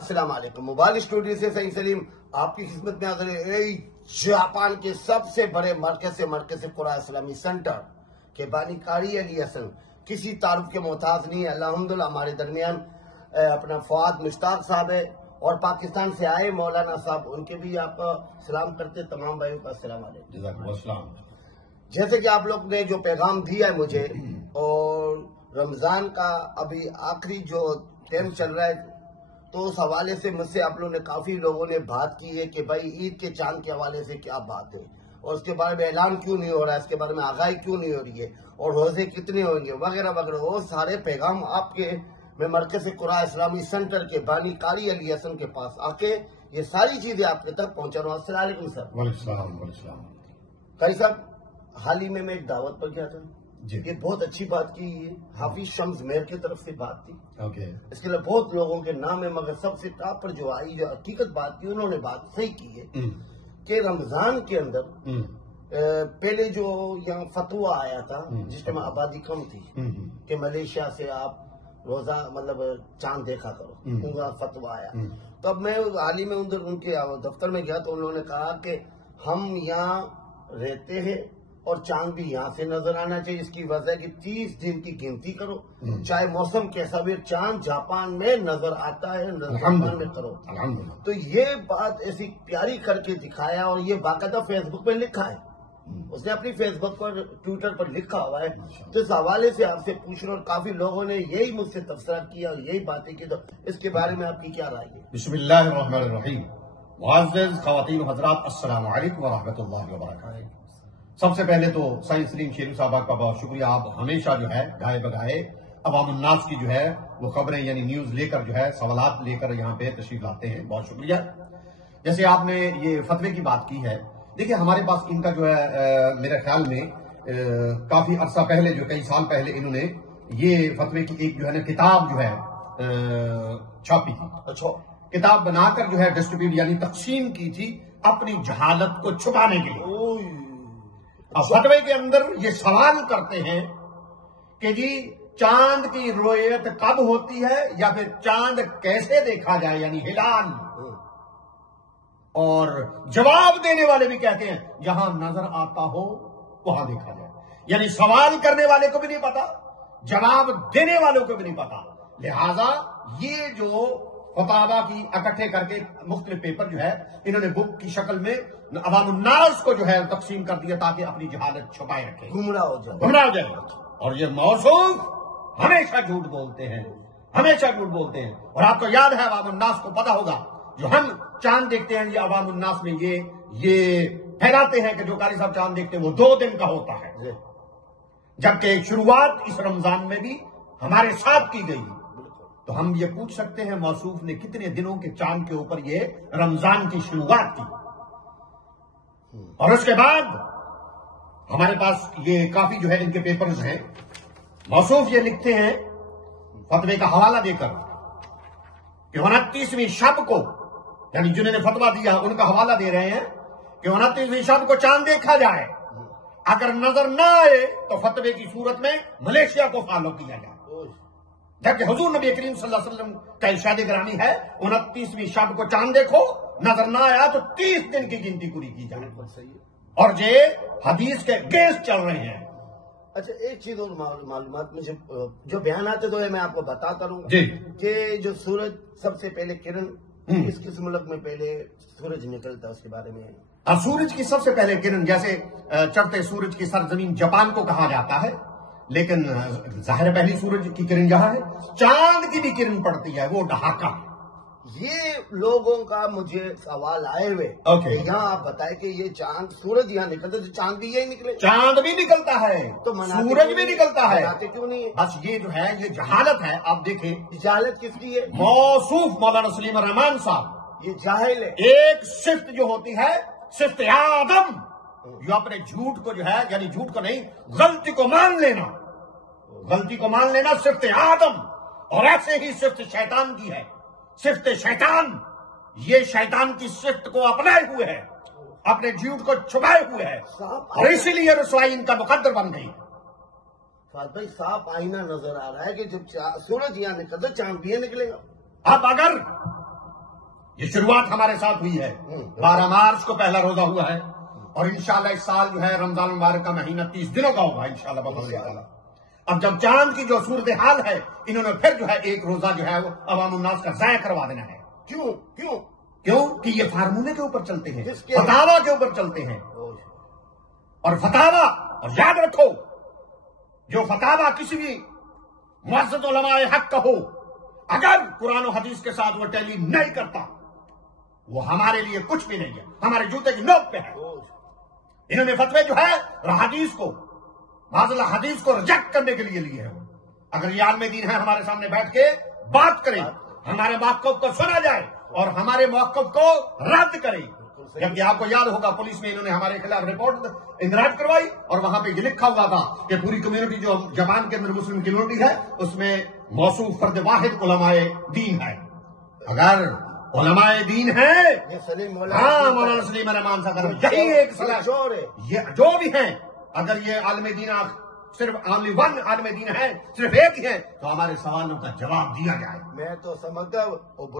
السلام علیکم. Mobile studio سے سعید سلیم آپ کی خدمت میں حاضر ہے. جاپان کے سب سے بڑے مرکز قرآن اسلامی سینٹر کے بانی قاری علی حسن کسی تعارف کے محتاج نہیں ہے. الحمدللہ ہمارے درمیان اپنا فواد مشتاق صاحب ہے اور پاکستان سے آئے مولانا صاحب، ان کے بھی آپ سلام کرتے. تمام بھائیوں کا السلام علیکم. جزاک السلام. جیسے کہ آپ لوگ نے جو پیغام دیا ہے مجھے، اور رمضان کا ابھی آخری جو ٹائم چل رہا ہے، تو اس حوالے سے مجھ سے آپ لوگوں نے کافی لوگوں نے بات کی ہے کہ بھائی عید کے چاند کے حوالے سے کیا بات ہے، اور اس کے بارے میں اعلان کیوں نہیں ہو رہا ہے، اس کے بارے میں آگاہی کیوں نہیں ہو رہی ہے، اور روزے کتنے ہوں گے وغیرہ وغیرہ. وہ سارے پیغام آپ کے میں مرکز قرآن اسلامی سینٹر کے بانی قاری علی حسن کے پاس آ کے یہ ساری چیزیں آپ کے تک پہنچا رہا ہوں. السلام علیکم سر. وعلیکم السلام. قاری صاحب، حال ہی میں ایک دعوت پر گیا تھا. جی. یہ بہت اچھی بات کی ہے، حافظ شمس مہر کی طرف سے بات تھی. اوکے. اس کے لیے بہت لوگوں کے نام ہے، مگر سب سے ٹاپ پر جو آئی جو حقیقت بات کی، انہوں نے بات صحیح کی ہے کہ رمضان کے اندر پہلے جو یہاں فتویٰ آیا تھا جس میں آبادی کم تھی کہ ملیشیا سے آپ روزہ مطلب چاند دیکھا کرو، ان کا فتویٰ آیا. تو اب میں حال ہی میں ان کے دفتر میں گیا تو انہوں نے کہا کہ ہم یہاں رہتے ہیں اور چاند بھی یہاں سے نظر آنا چاہیے. اس کی وجہ ہے کہ 30 دن کی گنتی کرو، چاہے موسم کیسا بھی، چاند جاپان میں نظر آتا ہے، جاپان میں کرو. تو یہ بات ایسی پیاری کر کے دکھایا، اور یہ باقاعدہ فیس بک پہ لکھا ہے، اس نے اپنی فیس بک پر ٹویٹر پر لکھا ہوا ہے. تو اس حوالے سے آپ سے پوچھ رہا ہوں، اور کافی لوگوں نے یہی مجھ سے تبصرہ کیا اور یہی باتیں کی، تو اس کے بارے میں آپ کی کیا رائے ہے؟ بسم اللہ الرحمن الرحیم. معزز خواتین و حضرات، السلام علیکم ورحمۃ اللہ وبرکاتہ. سب سے پہلے تو سعید سلیم شیرو صاحبہ کا بہت شکریہ. آپ ہمیشہ جو ہے گائے بگائے عوام الناس کی جو ہے وہ خبریں یعنی نیوز لے کر جو ہے سوالات لے کر یہاں پہ تشریف لاتے ہیں. بہت شکریہ. جیسے آپ نے یہ فتوے کی بات کی ہے، دیکھیں ہمارے پاس ان کا جو ہے میرے خیال میں کافی عرصہ پہلے، جو کئی سال پہلے انہوں نے یہ فتوے کی ایک جو ہے نا کتاب جو ہے چھاپی تھی. اچھا. کتاب بنا کر جو ہے ڈسٹریبیوٹ یعنی تقسیم کی تھی اپنی جہالت کو چھپانے کے لیے. اب فتوے کے اندر یہ سوال کرتے ہیں کہ جی چاند کی رویت کب ہوتی ہے، یا پھر چاند کیسے دیکھا جائے یعنی ہلال. اور جواب دینے والے بھی کہتے ہیں جہاں نظر آتا ہو وہاں دیکھا جائے. یعنی سوال کرنے والے کو بھی نہیں پتا، جواب دینے والوں کو بھی نہیں پتا. لہذا یہ جو فتاوا کی اکٹھے کر کے مختلف پیپر جو ہے انہوں نے بک کی شکل میں عوام الناس کو جو ہے تقسیم کر دیا تاکہ اپنی جہالت چھپائے رکھے، گمراہ ہو جائے. اور یہ موصوف ہمیشہ جھوٹ بولتے ہیں، ہمیشہ جھوٹ بولتے ہیں. اور آپ کو یاد ہے، عوام الناس کو پتا ہوگا، جو ہم چاند دیکھتے ہیں یہ عوام الناس میں یہ پھیلاتے ہیں کہ جو قاری صاحب چاند دیکھتے ہیں وہ 2 دن کا ہوتا ہے، جبکہ شروعات اس رمضان میں بھی ہمارے ساتھ کی گئی. تو ہم یہ پوچھ سکتے ہیں موصوف نے کتنے دنوں کے چاند کے اوپر یہ رمضان کی شروعات کی. اور اس کے بعد ہمارے پاس یہ کافی جو ہے ان کے پیپرز ہیں. موصوف یہ لکھتے ہیں فتوے کا حوالہ دے کر کہ 29ویں شب کو، یعنی جنہوں نے فتویٰ دیا ان کا حوالہ دے رہے ہیں کہ 29ویں شب کو چاند دیکھا جائے. اگر نظر نہ آئے تو فتوے کی صورت میں ملیشیا کو فالو کیا جائے. جبکہ حضور نبی کریم صلی اللہ علیہ وسلم کا ارشاد گرامی ہے 29ویں شب کو چاند دیکھو، نظر نہ آیا تو 30 دن کی گنتی پوری کی جائے. اور یہ حدیث کے گیس چل رہے ہیں. اچھا، ایک چیز اور معلومات مجھے جو بیانات ہے تو میں آپ کو بتاتا رہوں جی. کہ جو سورج سب سے پہلے کرن کس ملک میں پہلے سورج نکلتا ہے اس کے بارے میں. سورج کی سب سے پہلے کرن، جیسے چڑھتے سورج کی سرزمین جاپان کو کہا جاتا ہے، لیکن ظاہر پہلی سورج کی کرن یہاں ہے. چاند کی بھی کرن پڑتی ہے، وہ ڈھاکہ. یہ لوگوں کا مجھے سوال آئے ہوئے کہ یہاں آپ بتائیں کہ یہ چاند سورج یہاں نکلتا تو چاند بھی یہی نکلے. چاند بھی نکلتا ہے تو سورج بھی نکلتا ہے. کیوں نہیں؟ بس یہ جو ہے یہ جہالت ہے. آپ دیکھیں جہالت کس کی ہے؟ موصوف مولانا سلیم الرحمان صاحب یہ جاہل ہے. ایک صفت جو ہوتی ہے صفت آدم، جو اپنے جھوٹ کو جو ہے یعنی جھوٹ کو نہیں غلطی کو مان لینا، غلطی کو مان لینا صفت آدم. اور ایسے ہی صفت شیطان کی ہے. صفت شیطان، یہ شیطان کی صفت کو اپنائے ہوئے ہے، اپنے جھوٹ کو چھپائے ہوئے ہے، اور اسی لیے رسوائی ان کا مقدر بن گئی. فہد بھائی صاف آئینہ نظر آ رہا ہے کہ جب سورج یہاں نکلتا چاند بھی نکلے گا. اب اگر یہ شروعات ہمارے ساتھ ہوئی ہے. 12 مارچ کو پہلا روزہ ہوا ہے اور انشاءاللہ اس سال جو ہے رمضان المبارک کا مہینہ 30 دنوں کا ہوگا انشاءاللہ بفضل اللہ. اب جب چاند کی جو صورتحال ہے انہوں نے پھر جو ہے ایک روزہ جو ہے وہ عوام الناس کا ضائع کروا دینا ہے. کیوں کہ یہ فارمولے کے اوپر چلتے ہیں, فتاوا کے اوپر چلتے ہیں. اور فتاوا, اور یاد رکھو جو فتاوا کسی بھی معزز علماء حق کا ہو, اگر قرآن و حدیث کے ساتھ وہ ٹیلی نہیں کرتا وہ ہمارے لیے کچھ بھی نہیں ہے, ہمارے جوتے کی نوک پہ ہے. انہوں نے فتوے جو ہے حدیث کو معاذ اللہ حدیث کو ریجیکٹ کرنے کے لیے لیے ہیں. اگر یہ عالم دین ہے ہمارے سامنے بیٹھ کے بات کریں, ہمارے موقف کو سنا جائے اور ہمارے موقف کو رد کریں. جبکہ آپ کو یاد ہوگا پولیس میں انہوں نے ہمارے خلاف رپورٹ اندراج کروائی اور وہاں پہ یہ لکھا ہوا تھا کہ پوری کمیونٹی جو جاپان کے اندر مسلم کمیونٹی ہے اس میں موصوف فرد واحد علماء دین ہے. اگر علماء دین ہے, ہاں مولانا سلیم رحمان صاحب, یہی ایک یہ جو بھی ہیں, اگر یہ عالم دین صرف عالم ون عالم دین ہے, صرف ایک ہی ہے, تو ہمارے سوالوں کا جواب دیا جائے. میں تو سمجھتا